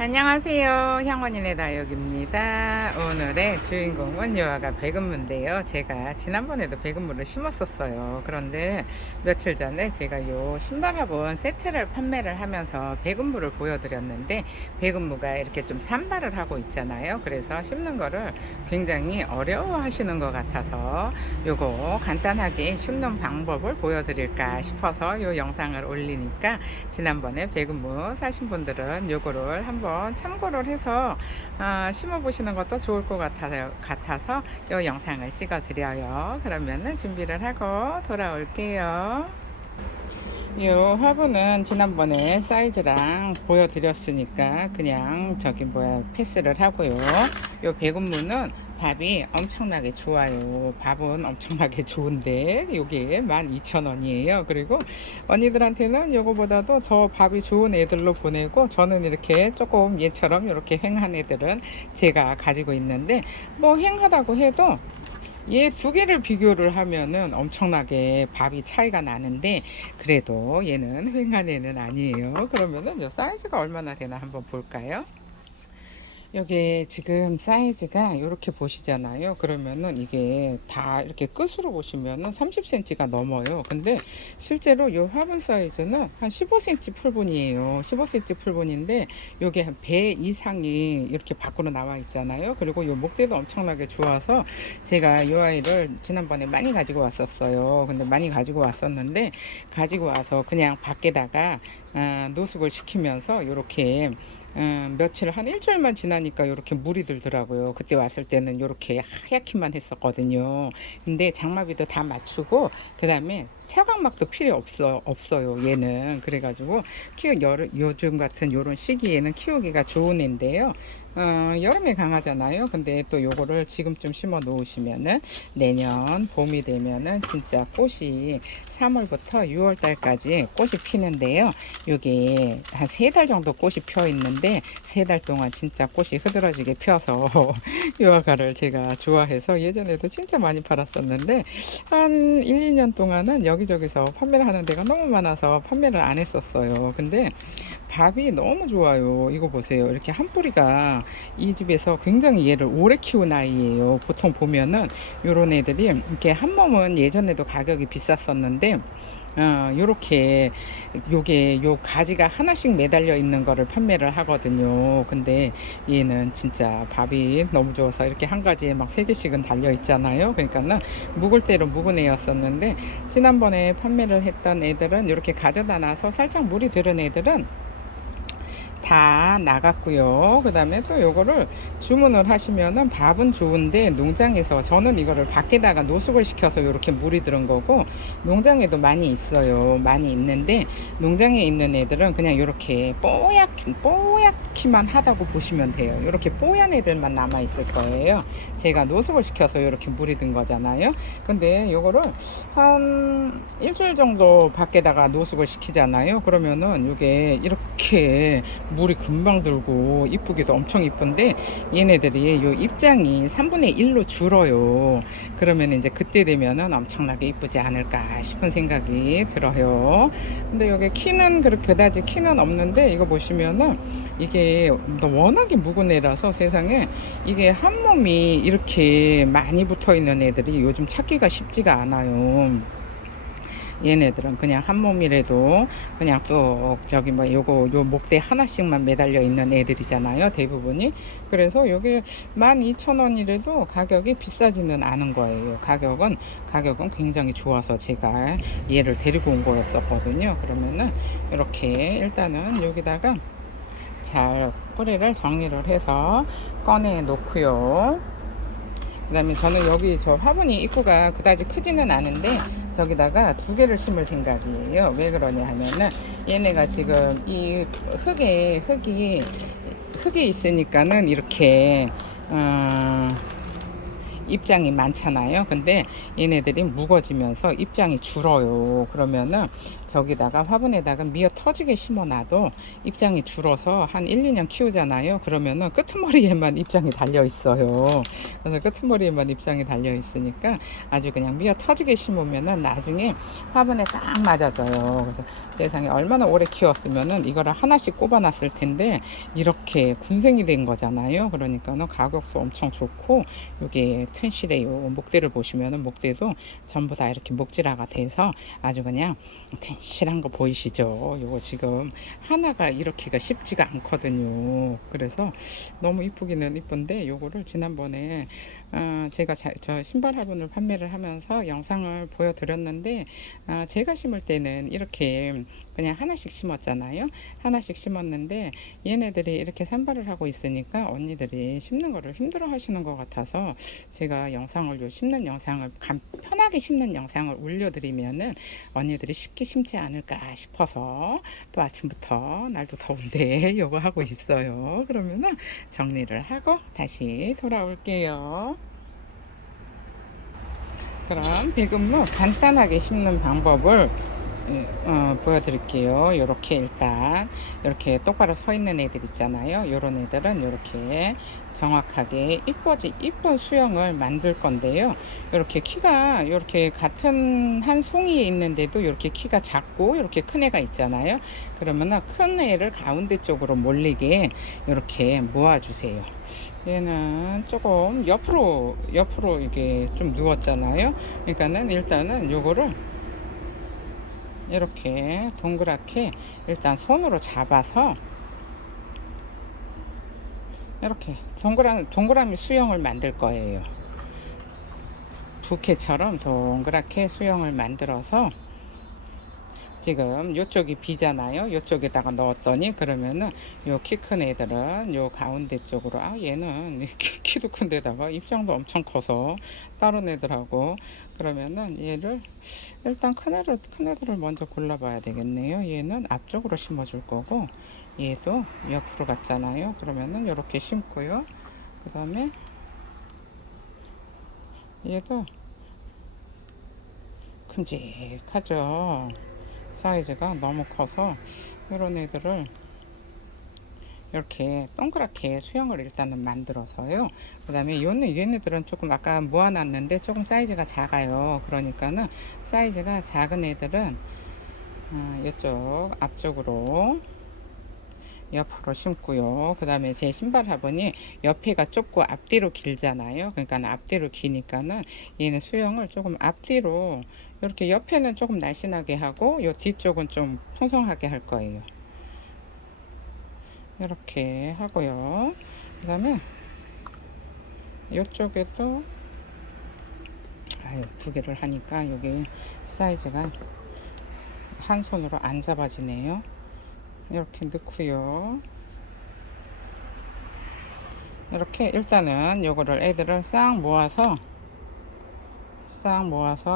안녕하세요. 향원인의 다육입니다. 오늘의 주인공은 요아가 배근무인데요. 제가 지난번에도 배근무를 심었었어요. 그런데 며칠 전에 제가 요 신발화분 세트를 판매를 하면서 배근무를 보여드렸는데 배근무가 이렇게 좀 산발을 하고 있잖아요. 그래서 심는 거를 굉장히 어려워 하시는 것 같아서 요거 간단하게 심는 방법을 보여드릴까 싶어서 요 영상을 올리니까 지난번에 배근무 사신 분들은 요거를 한번 참고를 해서 심어 보시는 것도 좋을 것 같아서 요 영상을 찍어 드려요. 그러면은 준비를 하고 돌아올게요. 요 화분은 지난번에 사이즈랑 보여드렸으니까 그냥 저기 뭐야 패스를 하고요. 요 배군무는 밥이 엄청나게 좋아요. 밥은 엄청나게 좋은데 요게 12,000원이에요. 그리고 언니들한테는 요거보다도 더 밥이 좋은 애들로 보내고 저는 이렇게 조금 얘처럼 이렇게 횡한 애들은 제가 가지고 있는데 뭐 횡하다고 해도 얘 두 개를 비교를 하면은 엄청나게 밥이 차이가 나는데 그래도 얘는 횡한 애는 아니에요. 그러면은 요 사이즈가 얼마나 되나 한번 볼까요? 여기 지금 사이즈가 이렇게 보시잖아요. 그러면은 이게 다 이렇게 끝으로 보시면은 30cm가 넘어요. 근데 실제로 이 화분 사이즈는 한 15cm 풀분이에요. 15cm 풀분인데 요게 한 배 이상이 이렇게 밖으로 나와 있잖아요. 그리고 요 목대도 엄청나게 좋아서 제가 이 아이를 지난번에 많이 가지고 왔었어요. 근데 많이 가지고 왔었는데 가지고 와서 그냥 밖에다가 노숙을 시키면서 이렇게 며칠 한 일주일만 지나니까 이렇게 물이 들더라고요. 그때 왔을 때는 이렇게 하얗기만 했었거든요. 근데 장마비도 다 맞추고 그 다음에 차광막도 필요 없어요. 얘는 그래가지고 요즘 같은 요런 시기에는 키우기가 좋은 애인데요. 여름에 강하잖아요. 근데 또 요거를 지금쯤 심어 놓으시면은 내년 봄이 되면은 진짜 꽃이 3월부터 6월 달까지 꽃이 피는데요. 요게 한 3달 정도 꽃이 펴 있는데 3달 동안 진짜 꽃이 흐드러지게 펴서 유아가를 제가 좋아해서 예전에도 진짜 많이 팔았었는데 한 1, 2년 동안은 여기저기서 판매를 하는 데가 너무 많아서 판매를 안 했었어요. 근데 밥이 너무 좋아요. 이거 보세요. 이렇게 한 뿌리가 이 집에서 굉장히 얘를 오래 키운 아이예요. 보통 보면은 요런 애들이 이렇게 한 몸은 예전에도 가격이 비쌌었는데 요렇게 요게 요 가지가 하나씩 매달려 있는 거를 판매를 하거든요. 근데 얘는 진짜 밥이 너무 좋아서 이렇게 한 가지에 막 3개씩은 달려 있잖아요. 그러니까는 묵을 대로 묵은 애였었는데 지난번에 판매를 했던 애들은 이렇게 가져다 놔서 살짝 물이 들은 애들은 다 나갔고요. 그 다음에 또 요거를 주문을 하시면은 밥은 좋은데 농장에서 저는 이거를 밖에다가 노숙을 시켜서 이렇게 물이 들은 거고 농장에도 많이 있어요. 많이 있는데 농장에 있는 애들은 그냥 이렇게 뽀얗기만 하다고 보시면 돼요. 이렇게 뽀얀 애들만 남아 있을 거예요. 제가 노숙을 시켜서 이렇게 물이 든 거잖아요. 근데 요거를 한 일주일 정도 밖에다가 노숙을 시키잖아요. 그러면은 이게 이렇게 물이 금방 들고 이쁘기도 엄청 이쁜데 얘네들이 요 입장이 3분의 1로 줄어요. 그러면 이제 그때 되면은 엄청나게 이쁘지 않을까 싶은 생각이 들어요. 근데 여기 키는 그렇게 그다지 키는 없는데 이거 보시면은 이게 워낙에 묵은 애라서 세상에 이게 한 몸이 이렇게 많이 붙어 있는 애들이 요즘 찾기가 쉽지가 않아요. 얘네들은 그냥 한 몸이라도 그냥 또 저기 뭐 요거 요 목대 하나씩만 매달려 있는 애들이잖아요, 대부분이. 그래서 요게 12,000원이라도 가격이 비싸지는 않은 거예요. 가격은 굉장히 좋아서 제가 얘를 데리고 온 거였었거든요. 그러면은 이렇게 일단은 여기다가 잘 뿌리를 정리를 해서 꺼내 놓고요. 그 다음에 저는 여기 저 화분이 입구가 그다지 크지는 않은데 저기다가 2개를 심을 생각이에요. 왜 그러냐 하면은 얘네가 지금 이 흙이 있으니까는 이렇게 입장이 많잖아요. 근데 얘네들이 무거지면서 입장이 줄어요. 그러면은 저기다가 화분에다가 미어 터지게 심어놔도 입장이 줄어서 한 1, 2년 키우잖아요. 그러면은 끄트머리에만 입장이 달려 있어요. 그래서 끄트머리에만 입장이 달려 있으니까 아주 그냥 미어 터지게 심으면은 나중에 화분에 딱 맞아져요. 그래서 세상에 얼마나 오래 키웠으면은 이거를 하나씩 꼽아놨을 텐데 이렇게 군생이 된 거잖아요. 그러니까는 가격도 엄청 좋고, 요게 튼실해요. 목대를 보시면은 목대도 전부 다 이렇게 목질화가 돼서 아주 그냥 튼실한 거 보이시죠? 요거 지금 하나가 이렇게가 쉽지가 않거든요. 그래서 너무 이쁘기는 이쁜데, 요거를 지난번에 제가 저 신발 화분을 판매를 하면서 영상을 보여드렸는데, 제가 심을 때는 이렇게 그냥 하나씩 심었잖아요. 하나씩 심었는데 얘네들이 이렇게 산발을 하고 있으니까 언니들이 심는 거를 힘들어 하시는 것 같아서 제가 영상을 심는 영상을 편하게 심는 영상을 올려드리면은 언니들이 쉽게 심지 않을까 싶어서 또 아침부터 날도 더운데 요거 하고 있어요. 그러면은 정리를 하고 다시 돌아올게요. 그럼 배금로 간단하게 심는 방법을 보여드릴게요. 요렇게 일단 이렇게 똑바로 서 있는 애들 있잖아요. 요런 애들은 이렇게 정확하게 이쁜 수영을 만들 건데요. 이렇게 키가 이렇게 같은 한 송이에 있는데도 이렇게 키가 작고 이렇게 큰 애가 있잖아요. 그러면은 큰 애를 가운데 쪽으로 몰리게 이렇게 모아주세요. 얘는 조금 옆으로 이게 좀 누웠잖아요. 그러니까는 일단은 요거를 이렇게 동그랗게 일단 손으로 잡아서 이렇게 동그라미 수영을 만들 거예요. 부케처럼 동그랗게 수영을 만들어서 지금 요쪽이 비잖아요. 요쪽에다가 넣었더니 그러면은 요 키 큰 애들은 요 가운데 쪽으로, 얘는 키도 큰 데다가 입장도 엄청 커서 다른 애들하고, 그러면은 얘를 일단 큰 애들을 먼저 골라봐야 되겠네요. 얘는 앞쪽으로 심어줄 거고 얘도 옆으로 갔잖아요. 그러면은 이렇게 심고요. 그 다음에 얘도 큼직하죠. 사이즈가 너무 커서 이런 애들을 이렇게 동그랗게 수영을 일단은 만들어서요. 그 다음에 얘네들은 조금 아까 모아놨는데 조금 사이즈가 작아요. 그러니까는 사이즈가 작은 애들은 이쪽 앞쪽으로 옆으로 심고요. 그 다음에 제 신발 화분이 옆에가 좁고 앞뒤로 길잖아요. 그러니까 앞뒤로 기니까는 얘는 수영을 조금 앞뒤로 이렇게 옆에는 조금 날씬하게 하고 요 뒤쪽은 좀 풍성하게 할 거예요. 이렇게 하고요. 그 다음에 이쪽에도 두 개를 하니까 여기 사이즈가 한 손으로 안 잡아지네요. 이렇게 넣고요. 이렇게 일단은 요거를 애들을 싹 모아서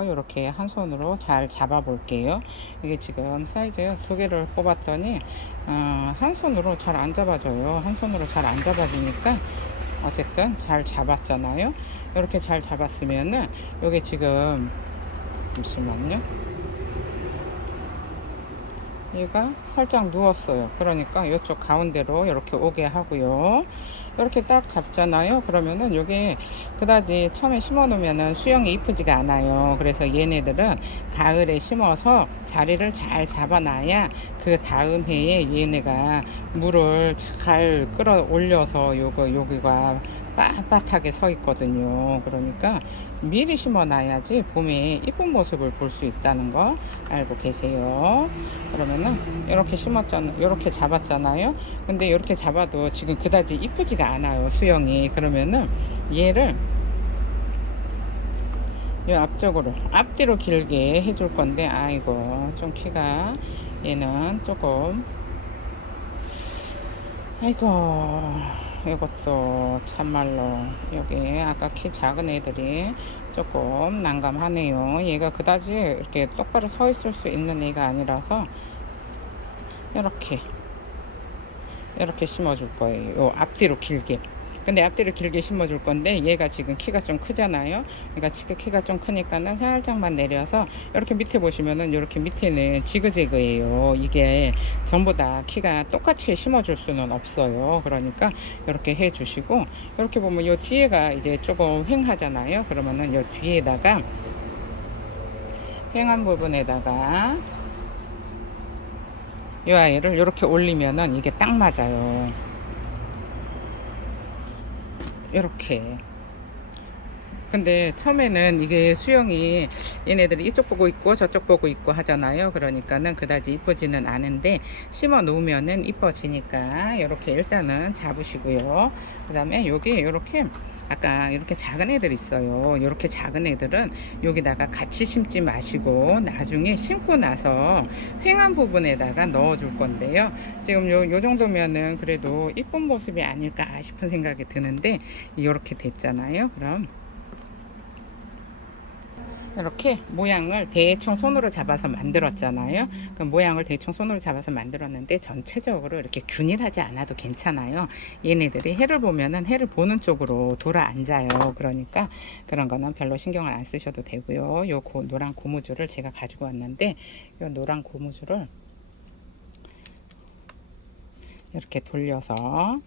이렇게 한 손으로 잘 잡아 볼게요. 이게 지금 사이즈 두 개를 뽑았더니 한 손으로 잘 안 잡아져요. 한 손으로 잘 안 잡아지니까 어쨌든 잘 잡았잖아요. 이렇게 잘 잡았으면은 요게 지금 잠시만요. 얘가 살짝 누웠어요. 그러니까 이쪽 가운데로 이렇게 오게 하고요. 이렇게 딱 잡잖아요. 그러면은 요게 그다지 처음에 심어 놓으면은 수영이 이쁘지가 않아요. 그래서 얘네들은 가을에 심어서 자리를 잘 잡아놔야 그 다음 해에 얘네가 물을 잘 끌어올려서 여기가 빳빳하게 서 있거든요. 그러니까 미리 심어 놔야지 봄에 이쁜 모습을 볼 수 있다는 거 알고 계세요. 그러면은 이렇게 심었잖아요. 이렇게 잡았잖아요. 근데 이렇게 잡아도 지금 그다지 이쁘지가 않아요. 수영이. 그러면은 얘를 이 앞뒤로 길게 해줄 건데, 아이고 좀 키가 얘는 조금, 아이고 이것도 참말로 여기 아까 키 작은 애들이 조금 난감하네요. 얘가 그다지 이렇게 똑바로 서 있을 수 있는 애가 아니라서 이렇게 심어줄 거예요. 요 앞뒤로 길게. 근데 앞뒤를 길게 심어줄 건데 얘가 지금 키가 좀 크잖아요. 그러니까 지금 키가 좀 크니까는 살짝만 내려서 이렇게 밑에 보시면은 이렇게 밑에는 지그재그예요. 이게 전부 다 키가 똑같이 심어줄 수는 없어요. 그러니까 이렇게 해주시고, 이렇게 보면 요 뒤에가 이제 조금 휑하잖아요. 그러면은 요 뒤에다가 휑한 부분에다가 이 아이를 이렇게 올리면은 이게 딱 맞아요. 이렇게. 근데 처음에는 이게 수영이 얘네들이 이쪽 보고 있고 저쪽 보고 있고 하잖아요. 그러니까는 그다지 이쁘지는 않은데 심어 놓으면은 이뻐지니까 이렇게 일단은 잡으시고요. 그 다음에 여기 이렇게 아까 이렇게 작은 애들 있어요. 이렇게 작은 애들은 여기다가 같이 심지 마시고 나중에 심고 나서 횡한 부분에다가 넣어 줄 건데요. 지금 요 정도면은 그래도 이쁜 모습이 아닐까 싶은 생각이 드는데 이렇게 됐잖아요. 그럼 이렇게 모양을 대충 손으로 잡아서 만들었잖아요. 그 모양을 대충 손으로 잡아서 만들었는데 전체적으로 이렇게 균일하지 않아도 괜찮아요. 얘네들이 해를 보면은 해를 보는 쪽으로 돌아 앉아요. 그러니까 그런 거는 별로 신경을 안 쓰셔도 되고요. 요 노란 고무줄을 제가 가지고 왔는데 요 노란 고무줄을 이렇게 돌려서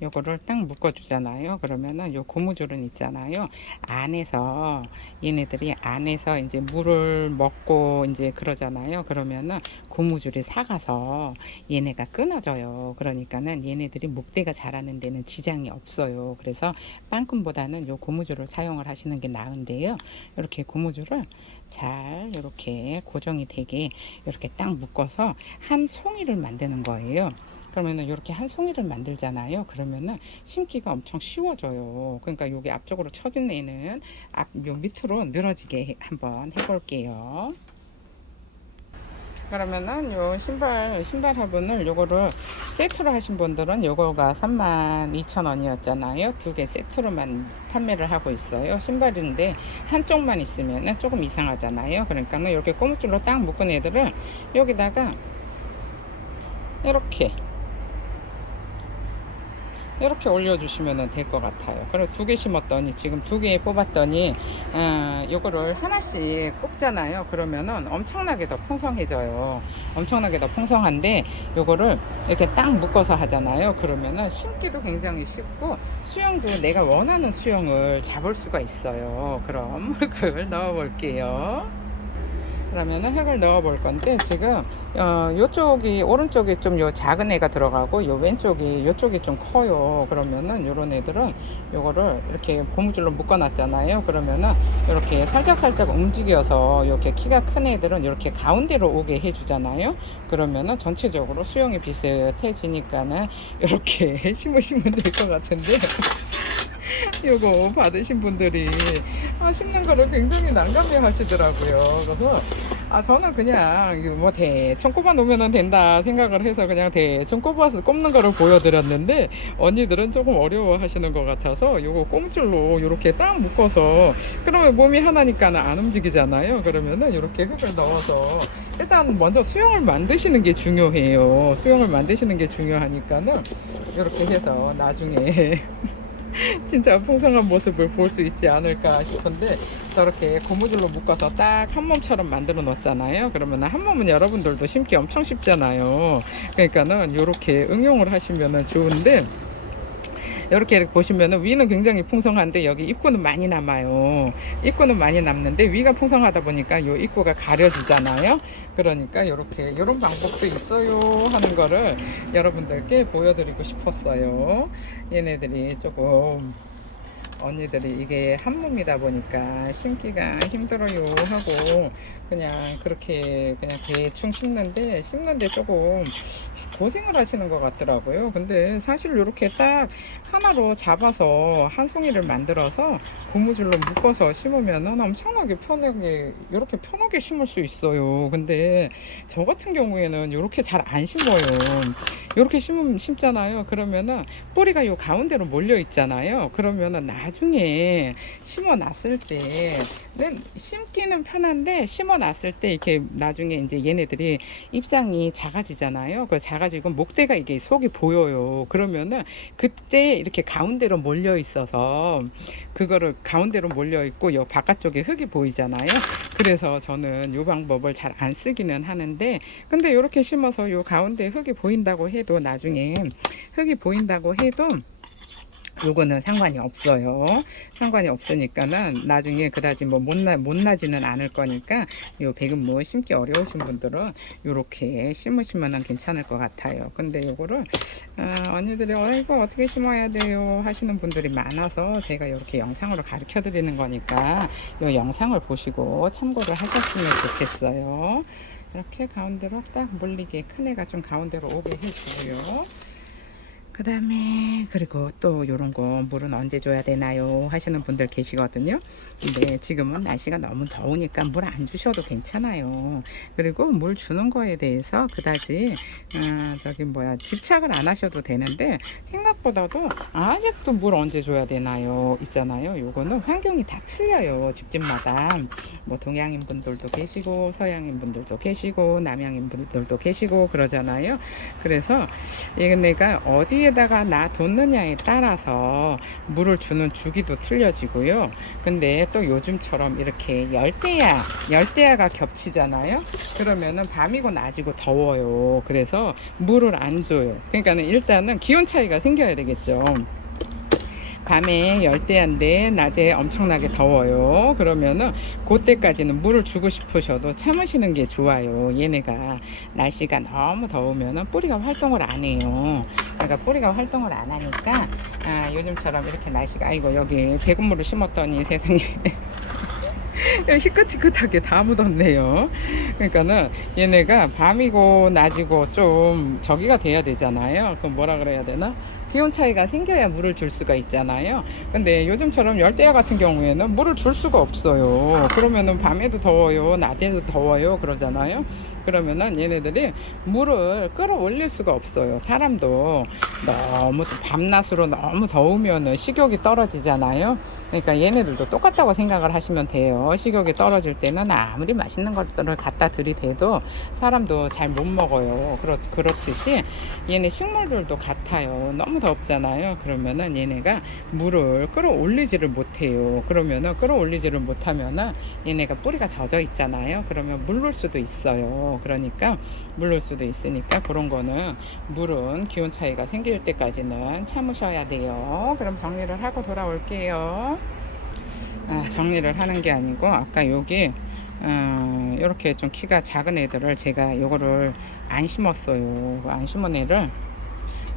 요거를 딱 묶어 주잖아요. 그러면은 요 고무줄은 있잖아요. 안에서 얘네들이 안에서 이제 물을 먹고 이제 그러잖아요. 그러면은 고무줄이 삭아서 얘네가 끊어져요. 그러니까는 얘네들이 목대가 자라는 데는 지장이 없어요. 그래서 빵끈보다는 요 고무줄을 사용을 하시는 게 나은데요. 이렇게 고무줄을 잘 이렇게 고정이 되게 이렇게 딱 묶어서 한 송이를 만드는 거예요. 그러면은 이렇게 한 송이를 만들잖아요. 그러면은 심기가 엄청 쉬워져요. 그러니까 여기 앞쪽으로 처진 애는 요 밑으로 늘어지게 한번 해볼게요. 그러면은 요 신발 화분을 요거를 세트로 하신 분들은 요거가 32,000원이었잖아요. 두 개 세트로만 판매를 하고 있어요. 신발인데 한쪽만 있으면은 조금 이상하잖아요. 그러니까는 이렇게 고무줄로 딱 묶은 애들을 여기다가 이렇게 올려주시면 될 것 같아요. 그리고 두 개 심었더니 지금 두 개 뽑았더니 요거를 하나씩 꼽잖아요. 그러면은 엄청나게 더 풍성해져요. 엄청나게 더 풍성한데 요거를 이렇게 딱 묶어서 하잖아요. 그러면은 심기도 굉장히 쉽고 수영도 내가 원하는 수영을 잡을 수가 있어요. 그럼 흙을 넣어 볼게요. 그러면은 흙을 넣어 볼 건데 지금 요쪽이 오른쪽에 좀 요 작은 애가 들어가고 요 왼쪽이 요쪽이 좀 커요. 그러면은 요런 애들은 요거를 이렇게 고무줄로 묶어 놨잖아요. 그러면은 이렇게 살짝 움직여서 이렇게 키가 큰 애들은 이렇게 가운데로 오게 해 주잖아요. 그러면은 전체적으로 수영이 비슷해지니까는 이렇게 심으시면 될 것 같은데 요거 받으신 분들이 심는 거를 굉장히 난감해 하시더라고요. 그래서 저는 그냥 뭐 대충 꼽아 놓으면 된다 생각을 해서 그냥 대충 꼽아서 꼽는 거를 보여드렸는데 언니들은 조금 어려워 하시는 것 같아서 요거 꽁줄로 이렇게 딱 묶어서 그러면 몸이 하나니까 안 움직이잖아요. 그러면은 이렇게 흙을 넣어서 일단 먼저 수영을 만드시는 게 중요해요. 수영을 만드시는 게 중요하니까는 이렇게 해서 나중에 진짜 풍성한 모습을 볼 수 있지 않을까 싶은데 저렇게 고무줄로 묶어서 딱 한 몸처럼 만들어 놓잖아요. 그러면 한 몸은 여러분들도 심기 엄청 쉽잖아요. 그러니까는 이렇게 응용을 하시면 좋은데 이렇게 보시면은 위는 굉장히 풍성한데 여기 입구는 많이 남아요. 입구는 많이 남는데 위가 풍성하다 보니까 이 입구가 가려지잖아요. 그러니까 이렇게 이런 방법도 있어요 하는 거를 여러분들께 보여드리고 싶었어요. 얘네들이 조금 언니들이 이게 한 몸이다 보니까 심기가 힘들어요 하고 그냥 그렇게 그냥 대충 심는데 조금 고생을 하시는 것 같더라고요. 근데 사실 이렇게 딱 하나로 잡아서 한 송이를 만들어서 고무줄로 묶어서 심으면은 엄청나게 편하게 이렇게 편하게 심을 수 있어요. 근데 저 같은 경우에는 이렇게 잘 안 심어요. 이렇게 심잖아요. 그러면은 뿌리가 요 가운데로 몰려 있잖아요. 그러면은 나중에 심어 놨을 때는 심기는 편한데 심어 놨을 때 이렇게 나중에 이제 얘네들이 입장이 작아지잖아요. 그 작아지고 목대가 이게 속이 보여요. 그러면은 그때 이렇게 가운데로 몰려 있어서 그거를 가운데로 몰려 있고 요 바깥쪽에 흙이 보이잖아요. 그래서 저는 요 방법을 잘 안 쓰기는 하는데, 근데 이렇게 심어서 요 가운데 흙이 보인다고 해도 나중에 흙이 보인다고 해도 요거는 상관이 없어요. 상관이 없으니까는 나중에 그다지 뭐 못나지는 않을 거니까 요 배근무 심기 어려우신 분들은 요렇게 심으시면 괜찮을 것 같아요. 근데 요거를 언니들이 이거 어떻게 심어야 돼요 하시는 분들이 많아서 제가 이렇게 영상으로 가르쳐 드리는 거니까 요 영상을 보시고 참고를 하셨으면 좋겠어요. 이렇게 가운데로 딱 몰리게 큰 애가 좀 가운데로 오게 해주고요. 그 다음에 그리고 또 요런 거 물은 언제 줘야 되나요 하시는 분들 계시거든요. 근데 지금은 날씨가 너무 더우니까 물 안 주셔도 괜찮아요. 그리고 물 주는 거에 대해서 그다지 집착을 안 하셔도 되는데, 생각보다도 아직도 물 언제 줘야 되나요 있잖아요. 요거는 환경이 다 틀려요. 집집마다 뭐 동양인 분들도 계시고 서양인 분들도 계시고 남양인 분들도 계시고 그러잖아요. 그래서 얘네가 어디에다가 놔뒀느냐에 따라서 물을 주는 주기도 틀려지고요. 근데 또 요즘처럼 이렇게 열대야가 겹치잖아요. 그러면은 밤이고 낮이고 더워요. 그래서 물을 안 줘요. 그러니까는 일단은 기온 차이가 생겨야 되겠죠. 밤에 열대야인데 낮에 엄청나게 더워요. 그러면은 그때까지는 물을 주고 싶으셔도 참으시는 게 좋아요. 얘네가 날씨가 너무 더우면은 뿌리가 활동을 안 해요. 그러니까 뿌리가 활동을 안 하니까 요즘처럼 이렇게 날씨가, 아이고 여기 배근무를 심었더니 세상에 희끗희끗하게 다 묻었네요. 그러니까는 얘네가 밤이고 낮이고 좀 저기가 돼야 되잖아요. 그럼 뭐라 그래야 되나? 기온 차이가 생겨야 물을 줄 수가 있잖아요. 근데 요즘처럼 열대야 같은 경우에는 물을 줄 수가 없어요. 그러면은 밤에도 더워요, 낮에도 더워요 그러잖아요. 그러면은 얘네들이 물을 끌어올릴 수가 없어요. 사람도 너무 밤낮으로 너무 더우면은 식욕이 떨어지잖아요. 그러니까 얘네들도 똑같다고 생각을 하시면 돼요. 식욕이 떨어질 때는 아무리 맛있는 것들을 갖다 들이대도 사람도 잘 못 먹어요. 그렇듯이 얘네 식물들도 같아요. 너무 덥잖아요. 그러면은 얘네가 물을 끌어올리지를 못해요. 그러면은 끌어올리지를 못하면은 얘네가 뿌리가 젖어 있잖아요. 그러면 물을 수도 있어요. 그러니까 물을 수도 있으니까 그런 거는 물은 기온 차이가 생길 때까지는 참으셔야 돼요. 그럼 정리를 하고 돌아올게요. 정리를 하는 게 아니고 아까 여기 이렇게 좀 키가 작은 애들을 제가 요거를 안 심었어요. 안 심은 애를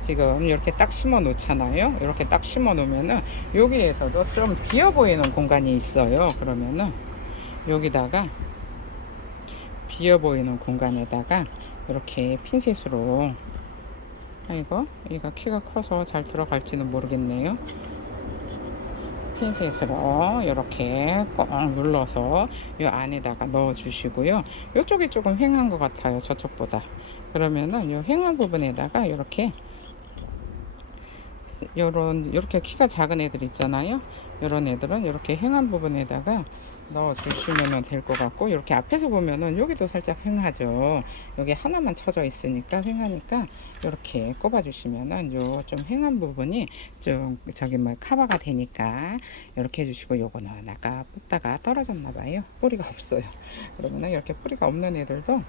지금 이렇게 딱 심어 놓잖아요. 이렇게 딱 심어 놓으면은 여기에서도 좀 비어 보이는 공간이 있어요. 그러면은 여기다가 비어 보이는 공간에다가 이렇게 핀셋으로, 아이고 얘가 키가 커서 잘 들어갈지는 모르겠네요. 핀셋으로 이렇게 꼭 눌러서 이 안에다가 넣어 주시고요. 이쪽이 조금 휑한 것 같아요, 저쪽보다. 그러면은 이 휑한 부분에다가 이렇게 이렇게 키가 작은 애들 있잖아요. 이런 애들은 이렇게 휑한 부분에다가 넣어 주시면 될 것 같고, 이렇게 앞에서 보면은 여기도 살짝 휑하죠. 여기 하나만 쳐져 있으니까 휑하니까 이렇게 꼽아 주시면은 요 좀 휑한 부분이 좀 저기 커버가 되니까 이렇게 해주시고, 요거는 아까 뽑다가 떨어졌나 봐요. 뿌리가 없어요. 그러면은 이렇게 뿌리가 없는 애들도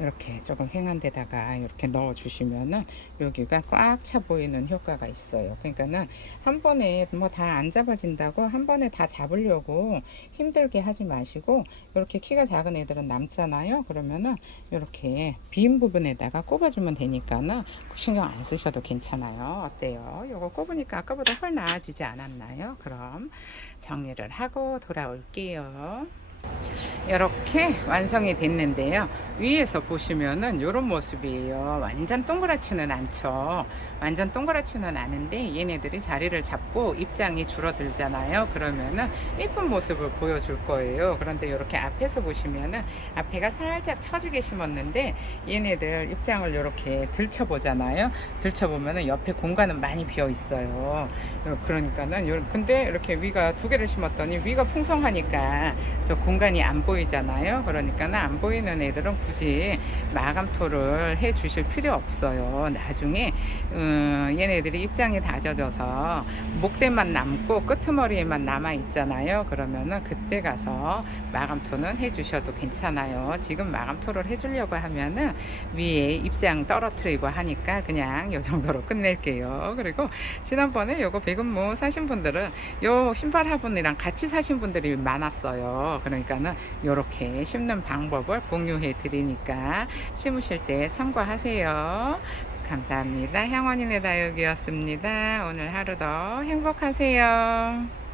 이렇게 조금 휑한 데다가 이렇게 넣어 주시면은 여기가 꽉 차 보이는 효과가 있어요. 그러니까는 한 번에 뭐 다 안 잡아진다고 한 번에 다 잡으려고 힘들게 하지 마시고, 이렇게 키가 작은 애들은 남잖아요. 그러면은 이렇게 빈 부분에다가 꼽아주면 되니까는 신경 안 쓰셔도 괜찮아요. 어때요? 요거 꼽으니까 아까보다 훨 나아지지 않았나요? 그럼 정리를 하고 돌아올게요. 이렇게 완성이 됐는데요. 위에서 보시면은 이런 모습이에요. 완전 동그랗지는 않죠. 완전 동그랗지는 않은데 얘네들이 자리를 잡고 입장이 줄어들잖아요. 그러면은 예쁜 모습을 보여줄 거예요. 그런데 이렇게 앞에서 보시면은 앞에가 살짝 처지게 심었는데 얘네들 입장을 이렇게 들춰보잖아요. 들춰보면은 옆에 공간은 많이 비어 있어요. 그러니까는 근데 이렇게 위가 두 개를 심었더니 위가 풍성하니까 저 공간이 안 보이잖아요. 그러니까는 안 보이는 애들은 굳이 마감토를 해 주실 필요 없어요. 나중에 얘네들이 입장이 다져져서 목대만 남고 끄트머리에만 남아 있잖아요. 그러면은 그때 가서 마감토는 해 주셔도 괜찮아요. 지금 마감토를 해 주려고 하면은 위에 입장 떨어뜨리고 하니까 그냥 요 정도로 끝낼게요. 그리고 지난번에 요거 배근무 사신 분들은 요 신발 화분이랑 같이 사신 분들이 많았어요. 그러니까는 요렇게 심는 방법을 공유해 드리니까 심으실 때 참고하세요. 감사합니다. 향원인의 다육이었습니다. 오늘 하루도 행복하세요.